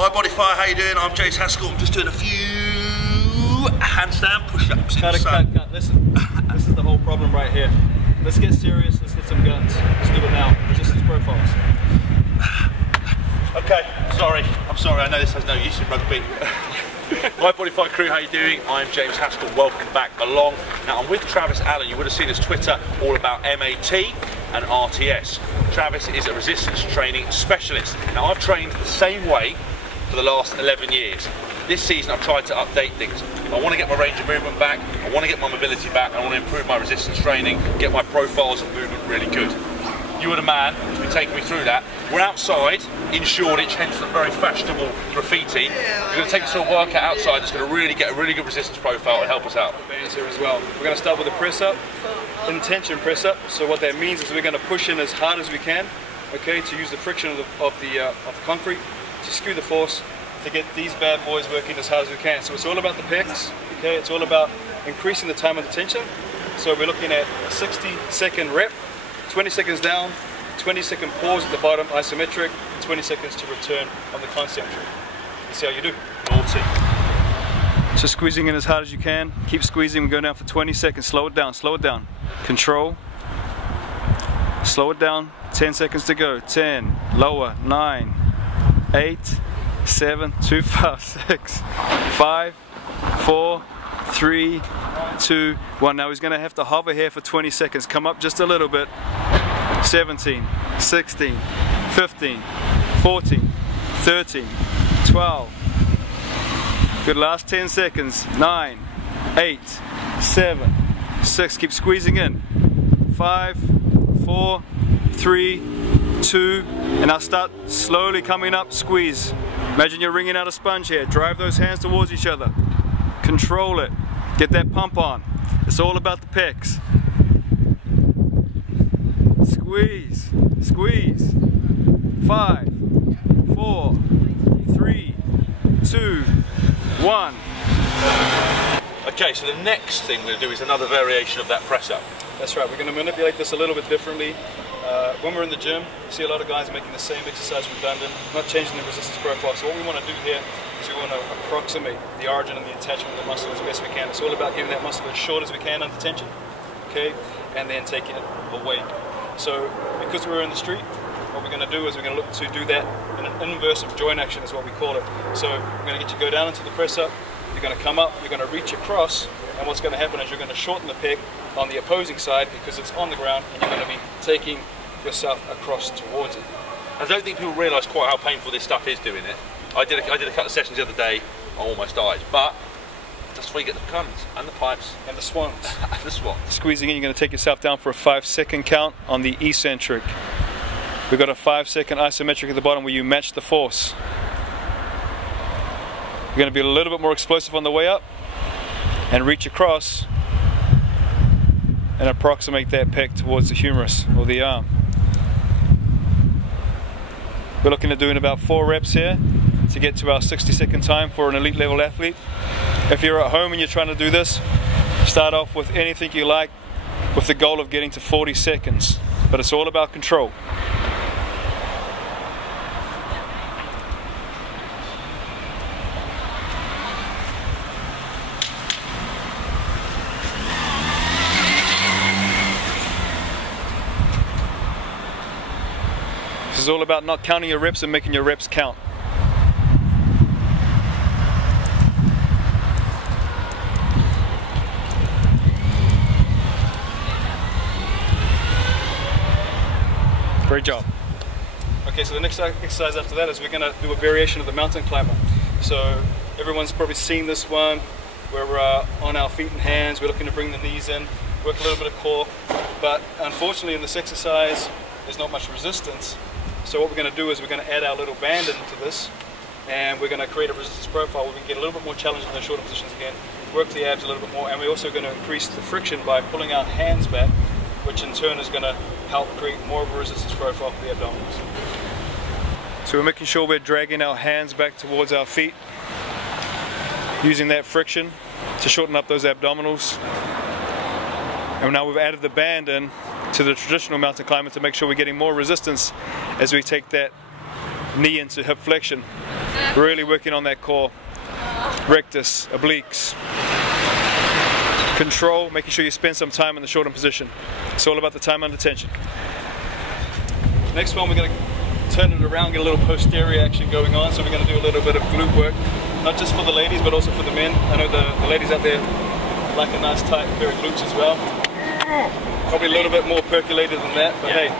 Hi Body Fire, how you doing? I'm James Haskell. I'm just doing a few handstand push-ups. Cut. Listen, this is the whole problem right here. Let's get serious, let's get some guns. Let's do it now. Resistance profiles. Okay, I'm sorry, I know this has no use in rugby. Hi Body Fire crew, how you doing? I'm James Haskell, welcome back along. Now I'm with Travis Allan. You would have seen his Twitter all about MAT and RTS. Travis is a resistance training specialist. Now I've trained the same way for the last 11 years. This season I've tried to update things. I want to get my range of movement back, I want to get my mobility back, I want to improve my resistance training, get my profiles of movement really good. You are the man who's been taking me through that. We're outside in Shoreditch, hence the very fashionable graffiti. We're going to take us to a workout outside that's going to really get a really good resistance profile and help us out. Here as well. We're going to start with a press up, intention press up. So what that means is we're going to push in as hard as we can, okay, to use the friction of the concrete to skew the force to get these bad boys working as hard as we can. So it's all about the pecs, okay? It's all about increasing the time of detention. So we're looking at a 60-second rep, 20 seconds down, 20-second pause at the bottom, isometric, 20 seconds to return on the concentric. Let's see how you do. So squeezing in as hard as you can, keep squeezing, we go down for 20 seconds, slow it down, control, slow it down, 10 seconds to go, 10, lower, 9, 8, 7, too fast, 6, 5, 4, 3, 2, 1. Now he's going to have to hover here for 20 seconds, come up just a little bit, 17, 16, 15, 14, 13, 12, good, last 10 seconds, 9, 8, 7, 6, keep squeezing in, 5, 4, 3, 2, and now start slowly coming up, squeeze. Imagine you're wringing out a sponge here, drive those hands towards each other, control it, get that pump on. It's all about the pecs. Squeeze, squeeze. 5, 4, 3, 2, 1. Okay, so the next thing we're going to do is another variation of that press up. That's right, we're going to manipulate this a little bit differently. When we're in the gym, you see a lot of guys making the same exercise redundant, not changing the resistance profile. So what we want to do here is we want to approximate the origin and the attachment of the muscle as best we can. It's all about getting that muscle as short as we can under tension, okay, and then taking it away. So because we're in the street, what we're going to do is we're going to look to do that in an inverse of joint action is what we call it. So we're going to get you to go down into the press up, you're going to come up, you're going to reach across, and what's going to happen is you're going to shorten the pec on the opposing side because it's on the ground and you're going to be taking yourself across towards it. I don't think people realise quite how painful this stuff is doing it. I did a couple of sessions the other day, I almost died, but that's where you get the guns and the pipes. And the swans. And the swans. Squeezing in, you're going to take yourself down for a 5-second count on the ESN Trick. We've got a 5-second isometric at the bottom where you match the force. You're going to be a little bit more explosive on the way up and reach across and approximate that pec towards the humerus or the arm. We're looking at doing about 4 reps here to get to our 60-second time for an elite level athlete. If you're at home and you're trying to do this, start off with anything you like with the goal of getting to 40 seconds. But it's all about control. This is all about not counting your reps and making your reps count. Great job. Okay, so the next exercise after that is we're going to do a variation of the mountain climber. So everyone's probably seen this one where we're on our feet and hands, we're looking to bring the knees in, work a little bit of core, but unfortunately in this exercise there's not much resistance. So what we're going to do is we're going to add our little band into this, and we're going to create a resistance profile where we can get a little bit more challenge in the shorter positions again, work the abs a little bit more, and we're also going to increase the friction by pulling our hands back, which in turn is going to help create more of a resistance profile for the abdominals. So we're making sure we're dragging our hands back towards our feet, using that friction to shorten up those abdominals. And now we've added the band in to the traditional mountain climber to make sure we're getting more resistance as we take that knee into hip flexion. Really working on that core, rectus, obliques. Control, making sure you spend some time in the shortened position. It's all about the time under tension. Next one, we're going to turn it around, get a little posterior action going on. So we're going to do a little bit of glute work, not just for the ladies, but also for the men. I know the ladies out there like a nice tight pair of glutes as well. Probably a little bit more percolated than that, but hey.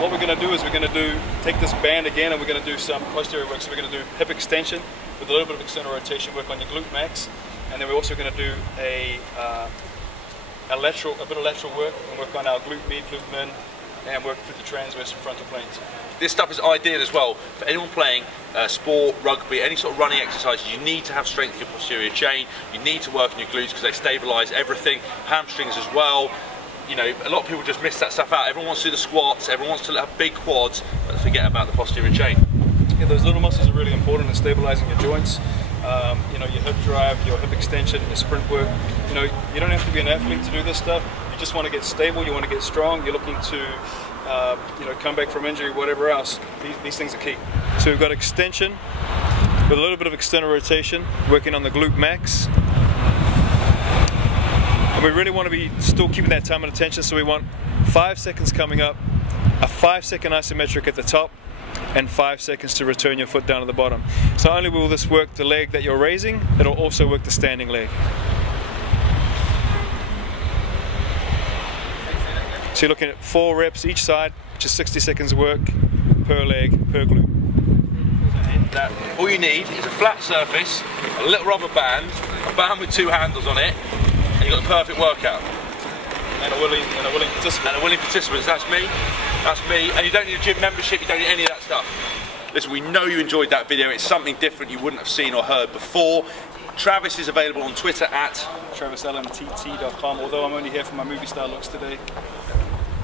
What we're going to do is we're going to take this band again, and we're going to do some posterior work. So we're going to do hip extension with a little bit of external rotation work on your glute max, and then we're also going to do a bit of lateral work and work on our glute med, glute min, and work through the transverse and frontal planes. This stuff is ideal as well for anyone playing sport, rugby, any sort of running exercise. You need to have strength in your posterior chain. You need to work on your glutes because they stabilise everything. Hamstrings as well. You know, a lot of people just miss that stuff out. Everyone wants to do the squats, everyone wants to have big quads, but forget about the posterior chain. Yeah, those little muscles are really important in stabilizing your joints. You know, your hip drive, your hip extension, your sprint work. You know, you don't have to be an athlete to do this stuff. You just want to get stable, you want to get strong, you're looking to you know, come back from injury, whatever else. These things are key. So we've got extension with a little bit of external rotation, working on the glute max. And we really want to be still keeping that time and attention, so we want 5 seconds coming up, a 5-second isometric at the top, and 5 seconds to return your foot down to the bottom. So not only will this work the leg that you're raising, it'll also work the standing leg. So you're looking at 4 reps each side, which is 60 seconds of work per leg, per glute. All you need is a flat surface, a little rubber band, a band with 2 handles on it, and you've got the perfect workout. And a willing participant. And a willing participant. That's me. That's me. And you don't need a gym membership, you don't need any of that stuff. Listen, we know you enjoyed that video. It's something different you wouldn't have seen or heard before. Travis is available on Twitter at TravisAllanTT.com, although I'm only here for my movie star looks today.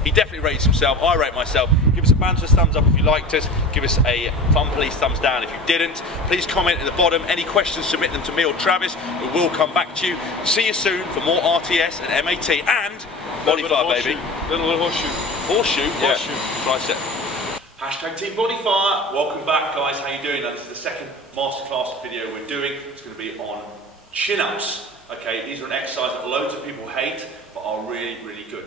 He definitely rates himself. I rate myself. Give us a banter thumbs up if you liked us. Give us a fun police thumbs down if you didn't. Please comment at the bottom. Any questions, submit them to me or Travis. We will come back to you. See you soon for more RTS and MAT and Bodyfire, baby. Little horseshoe. Horseshoe? Yeah. Horseshoe. Tricep. Hashtag Team Bodyfire. Welcome back, guys. How you doing? Now, this is the second masterclass video we're doing. It's going to be on chin-ups. Okay, these are an exercise that loads of people hate, but are really, really good.